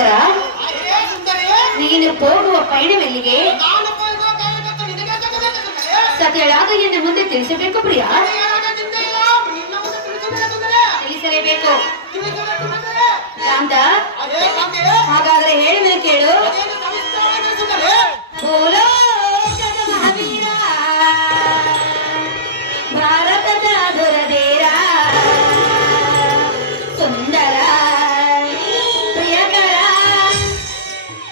ಸುಂದರ, ನೀನು ಹೋಗುವ ಪಯಣವೆಲ್ಲಿಗೆ? ಸತ್ಯಳಾಗ ಎನ್ನ ಮುಂದೆ ತಿಳಿಸಬೇಕು ಪ್ರಿಯ. ತಿಳಿಸಲೇಬೇಕು ಶಾಂತ. ಹಾಗಾದ್ರೆ ಹೇಳಿದ್ರೆ ಕೇಳು. ಬೋಲೋ ಮಹಾವೀರ, ಭಾರತದ ದೊರದೇರ, ಸುಂದರ ಪ್ರಿಯಕರ,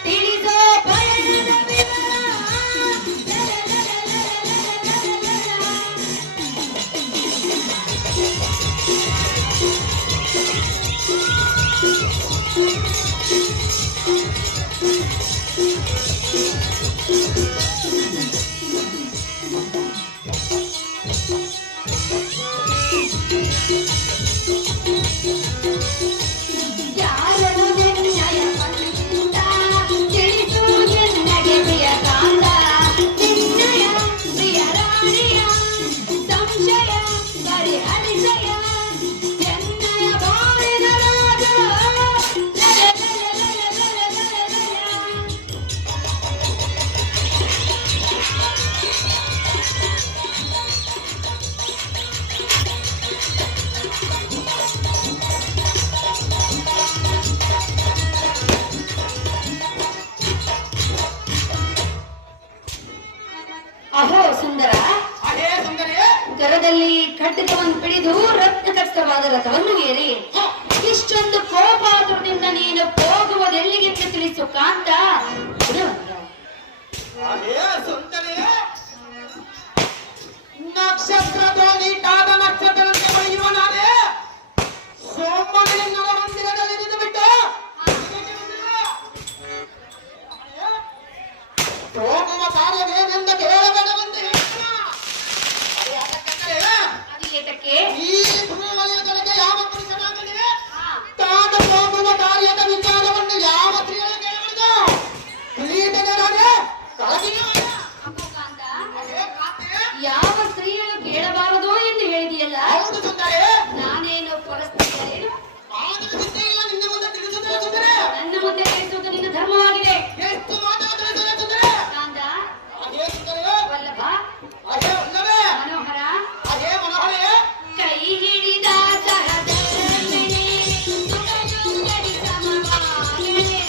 ತಿಳಿಸೋ ಪಯಣದ ವಿವರ. ಅಹೋ ಸುಂದರ, ಕರದಲ್ಲಿ ಖಡ್ಗವನ್ನು ಹಿಡಿದು ರತ್ನ ಕಷ್ಟವಾದ ರಥವನ್ನು ಏರಿ ಇಷ್ಟೊಂದು ಕೋಪಾತುರದಿಂದ ನೀನು ಹೋಗುವುದೆಲ್ಲಿಗೆ ತಿಳಿಸು ಕಾಂತ. ನಕ್ಷತ್ರದೋನಿಟಾದ ನಕ್ಷತ್ರದಂತೆ ಬೆಳೆಯುವ ನಾನೇ ಸೋಮಲಿಂಗನ ಮಂದಿರದಲ್ಲಿ ನಿಂತುಬಿಟ್ಟು ಹೋಗುವ ಕಾರ್ಯವೇನೆಂದು ಕೇಳಬೇಡವೆಂದು ಅದಕ್ಕೆ ಈ ಭೂವಲಯದೊಳಗೆ ಯಾವ ಪುರುಷನಾಗಲಿ ತಾನು ಹೋಗುವ ಕಾರ್ಯದ ವಿಚಾರವನ್ನು ಯಾವ ಸ್ತ್ರೀಗಳು ಕೇಳಬಾರದು. ಯಾವ ಸ್ತ್ರೀಯನ್ನು ಕೇಳಬಾರದು ಎಂದು ಹೇಳಿದೆಯಲ್ಲ, ಹೌದು ಸುಂದರಿ. ನಾನೇನು ಪರಿಸ್ಥಿತಿಯಲ್ಲೇನು ನಿನ್ನ ಮುಂದೆ ತಿಳಿಸುತ್ತದೆ ಸುಂದರಿ. ನನ್ನ ಮುಂದೆ ತಿಳಿಸುವುದು ನಿನ್ನ ಧರ್ಮವಾಗಿದೆ. ಎಷ್ಟು ಮಾತಾಡುತ್ತದೆ ಸುಂದರಿ. ಕಾಂತ, ಅದೇ ಸುಂದರಿ. ವಲ್ಲಭ, ಅದೇ ವಲ್ಲಭೆ. ಮನೋಹರ, ಅದೇ ಮನೋಹರೇ. ಕೈ ಹಿಡಿದ ಸಹಧರ್ಮಿಣಿ, ಸುಖದುಃಖದಿ ಸಮವಾಗಲಿ.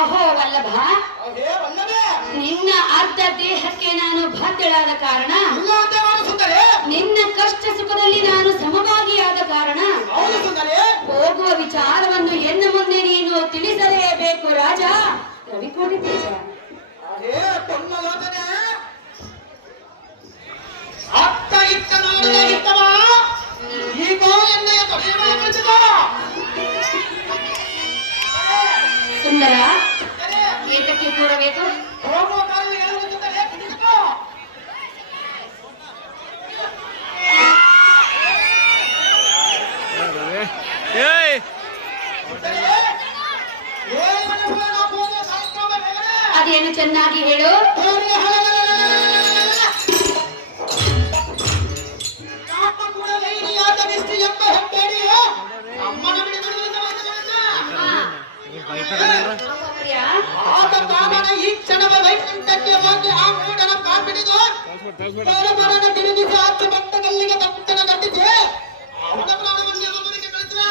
ಅಹೋ ವಲ್ಲಭ, ಅದೇ ವಲ್ಲಭೆ. ನಿನ್ನ ಅರ್ಧ ದೇಹಕ್ಕೆ ನಾನು ಬಾಧ್ಯಳಾದ ಕಾರಣ, ಇಲ್ಲ ಅಂತ ಮಾಡು ಸುಂದರಿ. ನಿನ್ನ ಕಷ್ಟ ಸುಖದಲ್ಲಿ ನಾನು ಸಮಭಾಗಿಯಾದ ಕಾರಣ, ಹೌದು ಸುಂದರಿ. ಹೋಗುವ ವಿಚಾರವನ್ನು ಎನ್ನ ಮುಂದೆ ನೀನು ತಿಳಿಸಲೇಬೇಕು ರಾಜ. ರವಿಕೋಟಿ ತೇಜ, ಅದೇ ಪೊನ್ನಲೋಚನೆ. ಅತ್ತ ಇತ್ತ ನಾಡಿನ ಹಿತವ ಈಗ ಎಣ್ಣೆಯ ತೊಡೆಯುವ ಕಳಿಸಿದ ಸುಂದರ, ಏತಕ್ಕೆ ಕೂರಬೇಕು? ಹೋಗುವ ಕಾಲ ಹೇಳುವುದಿದ್ದರೆ ತಿಳಿಸ್ಕೋ. ಅದೇನು ಚೆನ್ನಾಗಿ ಹೇಳು. ಈ ಕ್ಷಣದ ವೈಕುಂಠಕ್ಕೆ ಹೋಗಿ ಆ ಮೂಡನ ಕಾಪಿಡಿದು ತಿಳಿದು ಹತ್ತು ಭಕ್ತಗಲ್ಲಿಗೆ ತಪ್ಪನ ಗಟ್ಟಿಸಿ ಅವನ ಪ್ರಾಣವನ್ನು ಕಳಿಸಿದ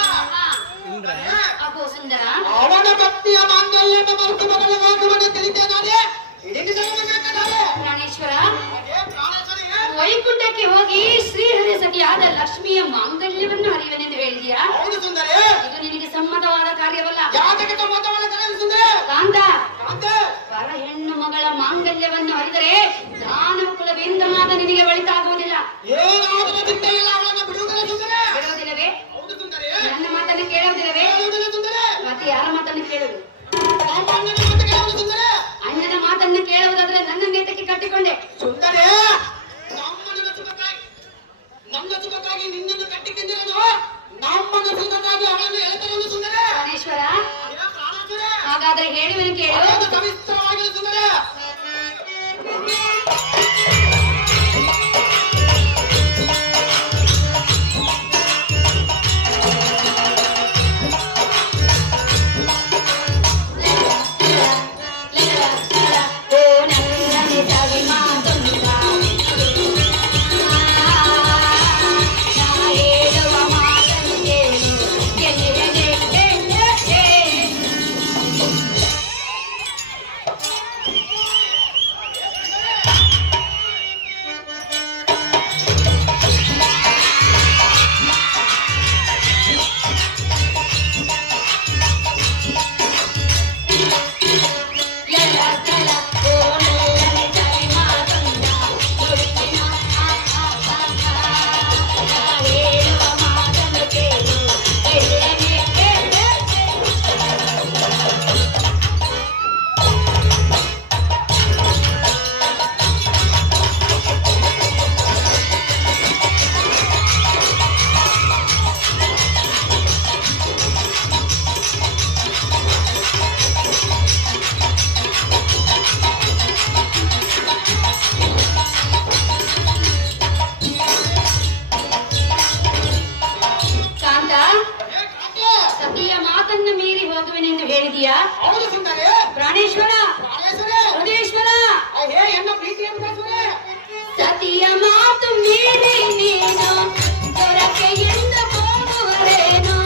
ದೇವಿಯಾದ ಲಕ್ಷ್ಮಿಯ ಮಾಂಗಲ್ಯವನ್ನು ಹರಿಯುವನೆಂದು ಹೇಳಿದೀಯಾ? ಹೌದು ಸುಂದರಿ. ಇದು ನಿನಗೆ ಸಮ್ಮತವಾದ ಕಾರ್ಯವಲ್ಲ. ಯಾತಕ್ಕೆ ಸಮ್ಮತವಲ್ಲ ಸುಂದರಿ? ಕಾಂತ, ಕಾಂತ, ಪರ ಹೆಣ್ಣು ಮಗಳ ಮಾಂಗಲ್ಯವನ್ನು ಹರಿದರೆ ದಾನವ ಕುಲವೇಂದ್ರನಾದ ನಿನಗೆ ಒಳಿತಾಗುವುದಿಲ್ಲ. ಏನಾದರೂ ಚಿಂತೆ ಇಲ್ಲ, ಅವಳನ್ನು ಬಿಡುವುದಿಲ್ಲ ಸುಂದರಿ. ಬಿಡುವುದಿಲ್ಲವೇ? ಹೌದು ಸುಂದರಿ. ನನ್ನ ಮಾತನ್ನು ಕೇಳುವುದಿಲ್ಲವೇ? ಕೇಳುವುದಿಲ್ಲ ಸುಂದರಿ. ಮತ್ತೆ ಯಾರ ಮಾತನ್ನು ಕೇಳುವುದು? ನಮ್ಮ ಅಣ್ಣನ ಮಾತು ಕೇಳುವುದು ಸುಂದರಿ. ಅಣ್ಣನ ಮಾತನ್ನು ಕೇಳುವುದಾದ್ರೆ ನನ್ನ ನೇತಕ್ಕೆ ಕಟ್ಟಿಕೊಂಡೆ. ಸುಂದರಿ, ನಮ್ಮನ ಸುಖಕ್ಕಾಗಿ, ನನ್ನ ಸುಖಕ್ಕಾಗಿ ನಿನ್ನನ್ನು ಕಟ್ಟಿಕೊಂಡಿರೋದು, ನಮ್ಮನ ಸುಖಕ್ಕಾಗಿ ಅವಳನ್ನು ಎಳೆತರೋದು ಸುಂದರಿ. ಪ್ರಾಣೇಶ್ವರ, ಪ್ರಾಣೇಶ್ವರ, ಹಾಗಾದ್ರೆ ಹೇಳುವನು ಕೇಳು. ಅದು ಸವಿಸ್ತರವಾಗಿಲ್ಲ ಸುಂದರಿ. ಹೇಳಿದೀಯಾ? ಹೌದು ಸುಂದರಿ. ಪ್ರಾಣೇಶ್ವರ, ಪ್ರಾಣೇಶ್ವರ, ಹೃದಯೇಶ್ವರ, ಅಯ್ಯೇ ಎನ್ನ ಪ್ರೀತಿಯನ್ನು ಸತಿಯ ಮಾತು ಮೀರಿ ನೀನು ದೊರಕೆಯಿಂದ ಹೋಗುವರೇನು?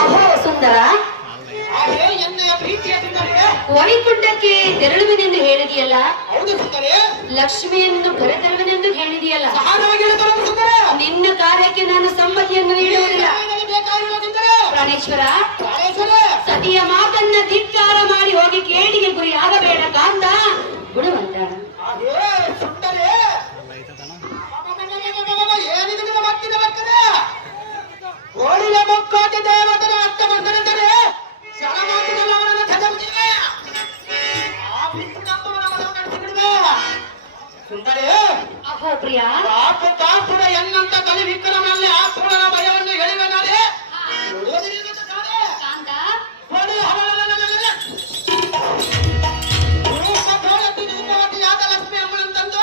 ಅಹೋ ಸುಂದರ, ಅಯ್ಯೇ ಎನ್ನ ಪ್ರೀತಿಯ ಸುಂದರಿ. ವೈಕುಂಠಕ್ಕೆ ತೆರಳುವೆನೆಂದು ಹೇಳಿದೆಯಲ್ಲ, ಹೌದು ಸುಂದರಿ. ಲಕ್ಷ್ಮಿಯನ್ನು ಕರೆತರುವೆನೆಂದು ಹೇಳಿದೆಯಲ್ಲ, ಸಹಜವಾಗಿ ಹೇಳುತ್ತೇನೆ ಸುಂದರಿ. ನಿನ್ನ ಕಾರ್ಯಕ್ಕೆ ನಾನು ಸಮ್ಮತಿಯನ್ನು ನೀಡುವುದಿಲ್ಲ. ಬೇಕಾಗಿಲ್ಲ ಸುಂದರಿ. ಪ್ರಾಣೇಶ್ವರ, ಪ್ರಾಣೇಶ್ವರ, ಸತಿಯ ಮಾತನ್ನ ಧಿಕ್ಕಾರ ಮಾಡಿ ಹೋಗಿ ಕೇಡಿಗೆ ಗುರಿಯಾಗಬೇಡ ಕಾಂತ, ಗುಣವಂತ. ಅದೇ ಸುಂದರಿ. ಏನಿದೆ ನಿಮ್ಮ ಮತ್ತಿನ ಬರ್ತದೆ? ಓಡಿನ ಮುಕ್ಕೋಟಿ ದೇವತರ ಅರ್ಥ ಬಂದರೆ ಶರ ಮಾತಿನಲ್ಲಿ ಅವನನ್ನು ಚದರ್ತೀವಿ. ಆ ವಿಷ್ಣುವನ್ನು ನಡೆಸಿ ಬಿಡುವೆ. ಸುಂದರಿ, ಅಹೋ ಪ್ರಿಯ, ಕಾಪು ಕಾಪುರ ಎನ್ನಂತ ಕಲಿ ವಿಕ್ರಮನಲ್ಲಿ ಆ ಸೂರನ ಭಯವನ್ನು ಎಳಿವೆ ನಾಳೆ ಕಾಂತ, ರೂಪವತಿ ಯಾದ ಲಕ್ಷ್ಮಿ ಅಮ್ಮನಂತಂದು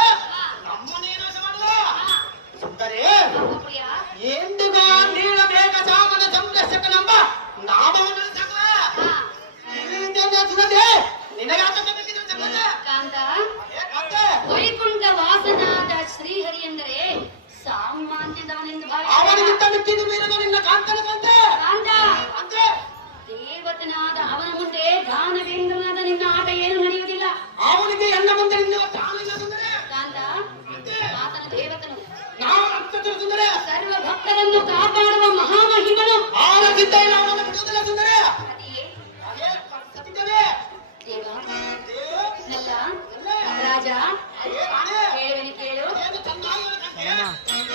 ನಮ್ಮನೇ ನಾಶ ಮಾಡುವ. ಸುಂದರಿ, ಅಹೋ ಪ್ರಿಯ, ಎಂದಿಗ ನೀಡಬೇಕ ಸಾಮನ ಸಂರಕ್ಷಕನೆಂಬ ನಾಮವನ್ನು ಸುನದೆ ನಿನ್ನ ಕಾಂತ ಏ ಕಾಂತೆ, ವೈಕುಂಠ ವಾಸನಾದ ಶ್ರೀಹರಿ ಎಂದರೆ ಸಾಮಾನ್ಯದವನೆಂದು ಭಾವಿಸಿದ ಅವನಿಗಿಂತ ಮಿಕ್ಕಿದು ಮೀರಿದ ನಿನ್ನ ಕಾಂತನ ಕಾಂತೆ. ಕಾಂತ ಕಾಂತೆ, ದೇವತನಾದ ಅವನ ಮುಂದೆ ದಾನವೇಂದ್ರನಾದ ನಿನ್ನ ಆಟ ಏನು ನಡೆಯುವುದಿಲ್ಲ. ಅವನಿಗೆ ಎಲ್ಲ ಮುಂದೆ ನಿಲ್ಲುವ ತಾಳಿನ ಸುಂದರ. ಕಾಂತ ಆತನ ದೇವತನು ನಾವು ನಕ್ಷತ್ರ ಸುಂದರ. ಸರ್ವ ಭಕ್ತರನ್ನು ಕಾಪಾಡುವ ಮಹಾಮಹಿಮನು. ಆನ ಸಿದ್ಧ ಇಲ್ಲ, ಅವನನ್ನು ಬಿಡುವುದಿಲ್ಲ ಸುಂದರ. ಸತಿಯೇ, ಅದೇ ಸತ್ತಿದ್ದೇವೆ. ದೇವ ದೇವ, ನಲ್ಲ ಎಲ್ಲ. ರಾಜ ಅಯ್ಯೇ ರಾಣಿ, ಹೇಳುವೆನು ಕೇಳು. ಏನು ಚೆನ್ನಾಗಿ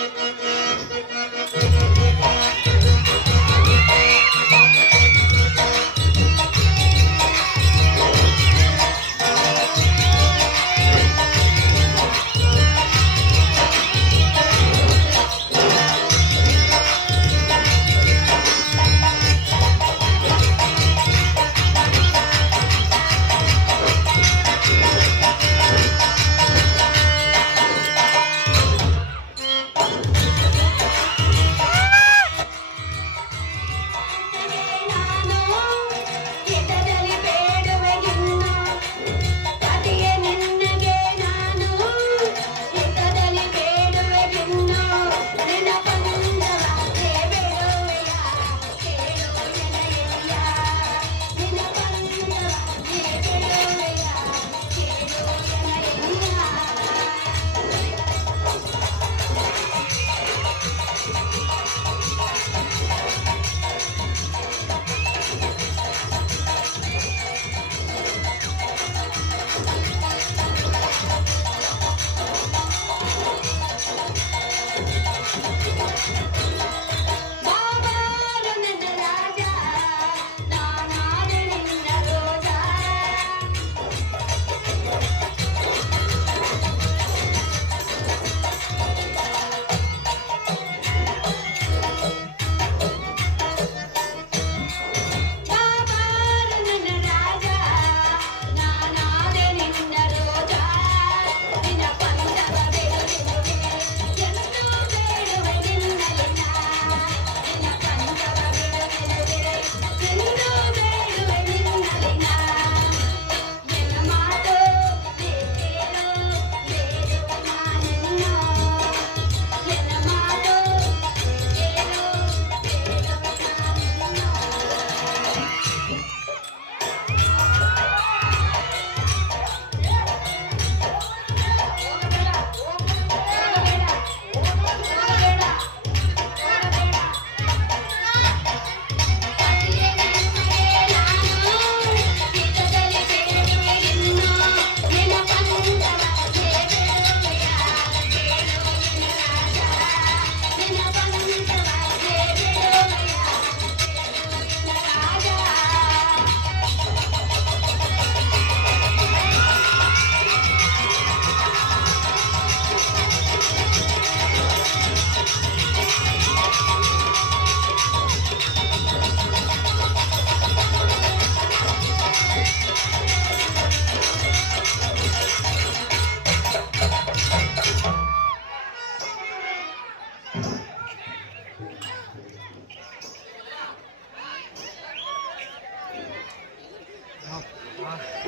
ಕಾಂತೆ.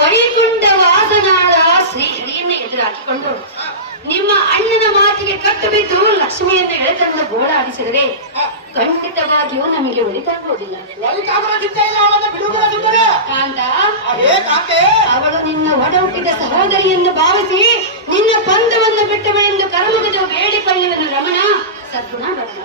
ವೈಕುಂಠ ವಾಸನಾದ ಶ್ರೀಹರಿಯನ್ನೇ ಎದುರಾಕಿಕೊಂಡು ನಿಮ್ಮ ಅಣ್ಣನ ಮಾತಿಗೆ ಕಟ್ಟು ಬಿದ್ದು ಲಕ್ಷ್ಮಿಯನ್ನು ಎಳೆತಂದು ಗೋಳಾಡಿಸಿದರೆ ಖಂಡಿತವಾಗಿಯೂ ನಮಗೆ ಒಳಿತಾಗುವುದಿಲ್ಲ. ಕಾಂತ, ಅವಳು ನಿನ್ನ ಒಡ ಹುಟ್ಟಿದ ಸಹೋದರಿಯನ್ನು ಭಾವಿಸಿ ನಿನ್ನ ಬಂಧವನ್ನು ಬಿಟ್ಟುವೆಂದು ಕರಮುಗಿದು ಬೇಡಿಕೊಳ್ಳುವನು ರಮಣ ಸದ್ಗುಣ ಬರಣ.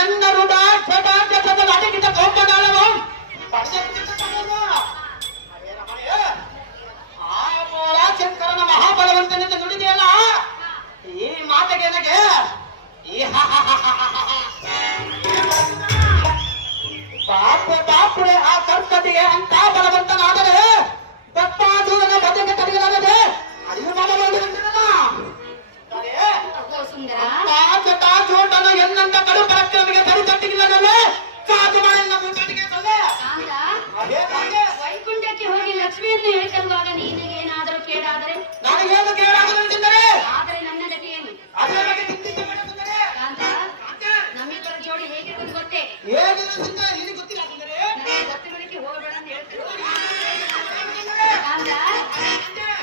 ಎಂದರುಡ ಅಟಗಿದ ಕೋಪದಾಳವು ಶಂಕರನ ಮಹಾಬಲವಂತನೆಂದು ನುಡಿದೆಯಲ್ಲ, ಈ ಮಾತಿಗೆ ನನಗೆ ಬಾಪುಡೆ ಆ ಕರ್ಕತೆಗೆ ಕೇಡಾದರೆ ನನಗೇನು ಕೇಳಾಗದಂತೆಂದರೆ ಆದರೆ ನನ್ನ ಗತಿ ಏನು? ಅದರ ಬಗ್ಗೆ ಚಿಂತಿಸಬೇಡ ಸುಂದರಿ. ಕಾಂತ, ನಮ್ಮಿಬ್ಬರ ಜೋಡಿ ಹೇಗಿರುವುದು ಗೊತ್ತೇ? ಹೇಗಿರು ಸುಂದರಿ, ನಿನಗೆ ಗೊತ್ತಿಲ್ಲ ಸುಂದರಿ. ನನಗೆ ಗೊತ್ತಿರೋದಕ್ಕೆ ಹೋಗಬೇಡ ಅಂತ ಹೇಳ್ತೀನಿ. ಕಾಂತ,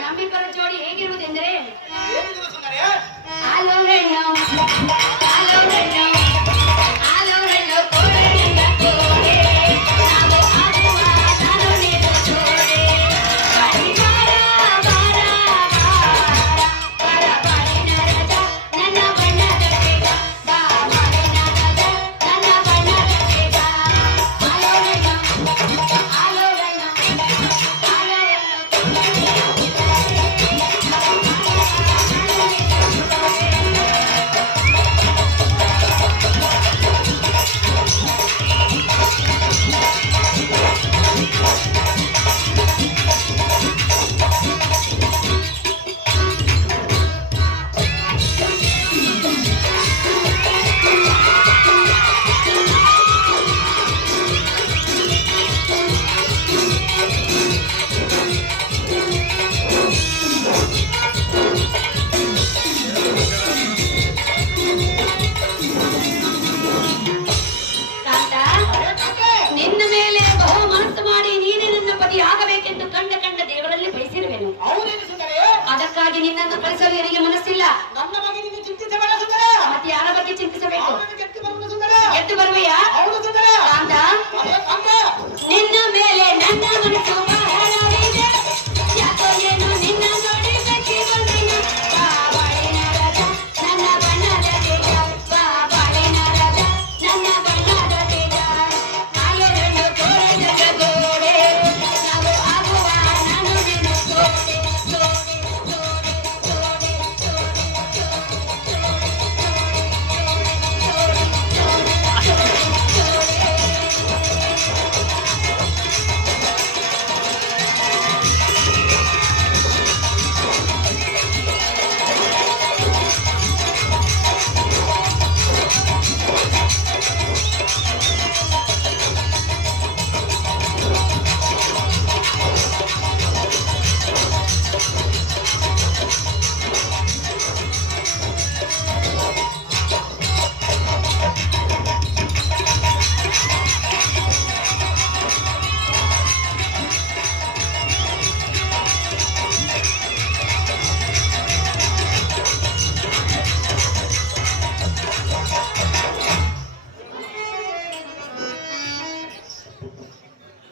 ನಮ್ಮಿಬ್ಬರ ಜೋಡಿ ಹೇಗಿರುವುದೆಂದರೆ ಹೇಗಿರು ಸುಂದರಿ? ಹಾಲು ಹೆಣ್ಣು, ಹಾಲು ಹೆಣ್ಣು, ಹಾಲು ಹೆಣ್ಣು, ಕೋಡೆ ನಿನ್ನ ಕೋಡೆ, ನಾವು ಆಗುವ ನಾನು ನೀನು ಜೋಡೆ. ಬಾರಿ ಬಾರ, ಬಾರ, ಬಾರ, ಬಾರಿನ ರಜ, ನನ್ನ ಬಣ್ಣದ ಬೇಗ, ಬಾ ಬಾರಿನ ರಜ, ನನ್ನ ಬಣ್ಣದ ಬೇಗ. ಹಾಲು ಹೆಣ್ಣು, ಹಾಲು ಹೆಣ್ಣು, ಹಾಲು ಕಾಂತ, ನಿನ್ನ ಮೇಲೆ ಬಹು ಮನಸ್ಸು ಮಾಡಿ ನೀನೇ ನನ್ನ ಪತಿ ಆಗಬೇಕೆಂದು ಕಂಡ ದೇವರಲ್ಲಿ ಬಯಸಿರುವೆನು. ಹೌದೇನು ಸುಂದರಿ? ಅದಕ್ಕಾಗಿ ನಿನ್ನನ್ನು ಕಳಿಸಲು ನನಗೆ ಮನಸ್ಸಿಲ್ಲ. ನನ್ನ ಬಗ್ಗೆ ನೀನು ಚಿಂತಿಸಬೇಡ ಸುಂದರಿ. ಮತ್ತೆ ಯಾರ ಬಗ್ಗೆ ಚಿಂತಿಸಬೇಕು? ಅವನನ್ನು ಕೆತ್ತಿ ಬರುವುದು ಸುಂದರಿ. ಎದ್ದು ಬರುವೆಯಾ? ಹೌದು ಸುಂದರಿ. ಕಾಂತ, ಅದೇ ಕಾಂತ. ನಿನ್ನ ಮೇಲೆ ನನ್ನ ಮನಸ್ಸು ಬಹಳವಿದೆ. ಯಾಕೋ ಏನು ನಿನ್ನ ನೋಡಿ ಬೆಚ್ಚಿ ಬಂದೆನು. ಬಾ ಬಾಳಿನ ರಜ, ನನ್ನ ಬಣ್ಣದ ತೇಜ, ಬಾ ಬಾಳಿನ ರಜ, ನನ್ನ ಬಣ್ಣದ ತೇಜ. ಹಾಲು ಹೆಣ್ಣು ಕೋಡೆ ಜಗಗೋಡೆ, ನಾವು ಆಗುವ ನಾನು ನಿನ್ನ ಜೋಡೆ, ಜೋಡೆ, ಜೋಡೆ, ಜೋಡೆ, ಜೋಡೆ,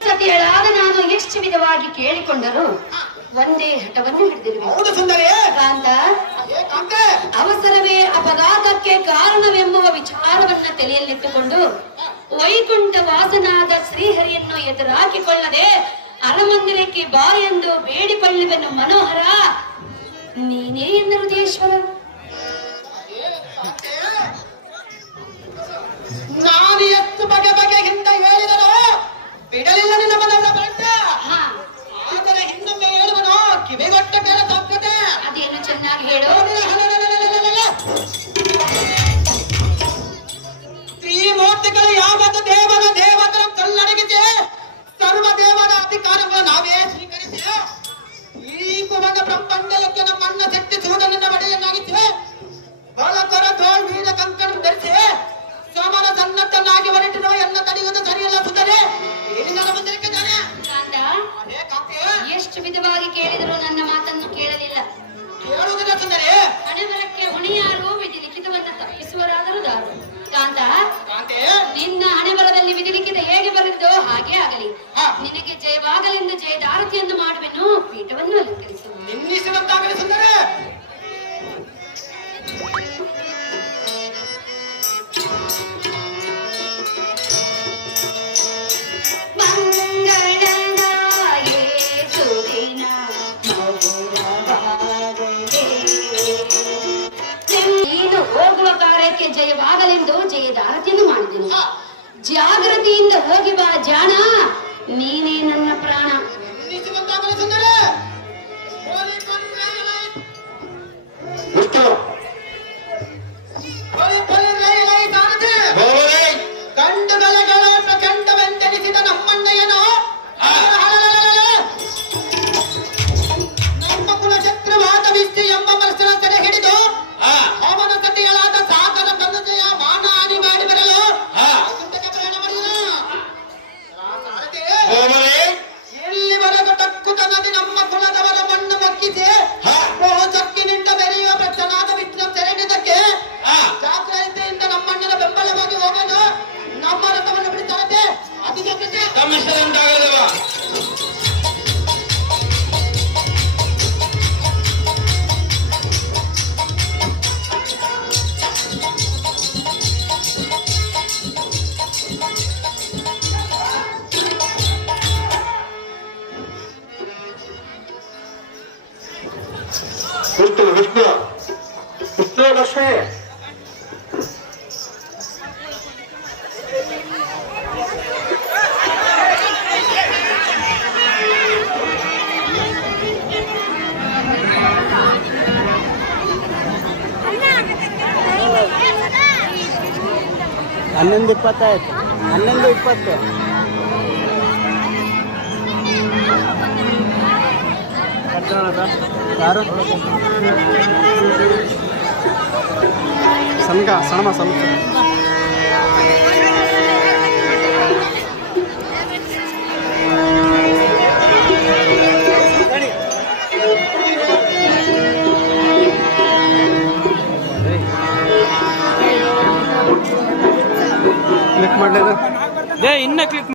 ಸತಿಯಳಾದ ನಾನು ಎಷ್ಟು ವಿಧವಾಗಿ ಕೇಳಿಕೊಂಡರು ಒಂದೇ ಹಠವನ್ನು ಹಿಡಿದಿರುವೆ. ಹೌದು ಸುಂದರಿ. ಕಾಂತ, ಅದೇ ಕಾಂತ. ಅವಸರವೇ ಅಪಘಾತಕ್ಕೆ ಕಾರಣವೆಂಬುವ ವಿಚಾರವನ್ನ ತಲೆಯಲ್ಲಿಟ್ಟುಕೊಂಡು ವೈಕುಂಠ ವಾಸನಾದ ಶ್ರೀಹರಿಯನ್ನು ಎದುರಾಕಿಕೊಳ್ಳದೆ ಅರಮಂದಿರಕ್ಕೆ ಬಾ ಎಂದು ಬೇಡಿಕೊಳ್ಳುವೆನು ಮನೋಹರ. ನೀನೇ ಎಂದ ಹೃದಯೇಶ್ವರ. ನಾನು ಎಷ್ಟು ಬಗೆಯಿಂದ ಹೇಳಿದನು ಬಿಡಲಿಲ್ಲ ನಿನ್ನ ಮನದ ಬಂದ. ಹಾ, ಆದರೆ ಇನ್ನೊಮ್ಮೆ ಹೇಳುವನು ಕಿವಿಗೊಟ್ಟ ಬೇಡ ತಪ್ಪದೆ. ಅದೇನು ಚೆನ್ನಾಗಿ ಹೇಳು. ತ್ರಿಮೂರ್ತಿಗಳು ಯಾವತ್ತು ದೇವರ ದೇವತರ ಕಲ್ಲಡಗಿಸಿ ಸರ್ವ ದೇವರ ಅಧಿಕಾರವನ್ನು ನಾವೇ ಸ್ವೀಕರಿಸಿ ಈ ಕುಮದ ಪ್ರಪಂಚಕ್ಕೆ ನಮ್ಮನ್ನ ಶಕ್ತಿಸುವುದನ್ನ ಒಡೆಯನ್ನಾಗಿಸಿ ಬಳಕರ ತೋಳ್ ಬೀಜ ಕಂಕಣ ಧರಿಸಿ ಸಮರ ಸನ್ನದ್ಧನಾಗಿ ಹೊರಟಿರೋ ಎನ್ನ ತಡೆಯುವುದು ಸರಿಯಲ್ಲ ಸುತ್ತರೆ ಏನಿಲ್ಲ ಬಂದಿರಕ್ಕೆ ಜಾನೆ. ಕಾಂತ, ಅದೇ ಕಾಂತೆ ಎಷ್ಟು ವಿಧವಾಗಿ ಕೇಳಿದರೂ ನನ್ನ ಮಾತನ್ನು ಕೇಳಲಿಲ್ಲ. ಕೇಳುವುದಿಲ್ಲ ಸುಂದರಿ. ಹಣೆಬರಕ್ಕೆ ಹೊಣೆಯಾರು ವಿಧಿ ಲಿಖಿತವನ್ನು ತಪ್ಪಿಸುವರಾದರೂ ದಾರು. ಕಾಂತ, ಕಾಂತೆ ನಿನ್ನ ಹಣೆಬರದಲ್ಲಿ ವಿಧಿ ಲಿಖಿತ ಹೇಗೆ ಬರೆದಿದ್ದೋ ಹಾಗೆ ಆಗಲಿ. ಹಾ. ನಿನಗೆ ಜಯವಾಗಲೆಂದು ಜಯದಾರತಿಯನ್ನು ಮಾಡುವೆನು. ಪೀಠವನ್ನು ಅಲಂಕರಿಸು. ನಿನ್ನಿಸಿದಂತಾಗಲಿ ಸುಂದರಿ. ಮಂಗಳನಾಯೇ ಸುದಿನ ಮೌನವಾಗಲೇ. ನೀನು ಹೋಗುವ ಕಾರ್ಯಕ್ಕೆ ಜಯವಾಗಲೆಂದು ಜಯದಾರತಿಯನ್ನು ಮಾಡಿದೆನು. ಜಾಗೃತಿಯಿಂದ ಹೋಗಿ ಬಾ ಜಾಣ, ನೀನೇ ನನ್ನ ಪ್ರಾಣ. ನಿನ್ನಿಸಿದಂತಾಗಲಿ ಸುಂದರಿ. ಗಂಡುಗಲಗಳ ಪ್ರಚಂಡವೆಂದೆನಿಸಿದ ನಮ್ಮಣ್ಣಯ್ಯನು ನಮ್ಮ ಕುಲ ವಿಷ್ಣು ವಿಷ್ಣು ವಿಷ್ಣು ಲಕ್ಷ್ಮಿ ಹನ್ನೊಂದು ಇಪ್ಪತ್ತಾಯ್ತು 11:20 ಯಾರು ಸಣ್ಣ ಸ್ವಲ್ಪ ಕ್ಲಿಕ್ ಮಾಡಲಿಲ್ಲ ಇನ್ನ ಕ್ಲಿಕ್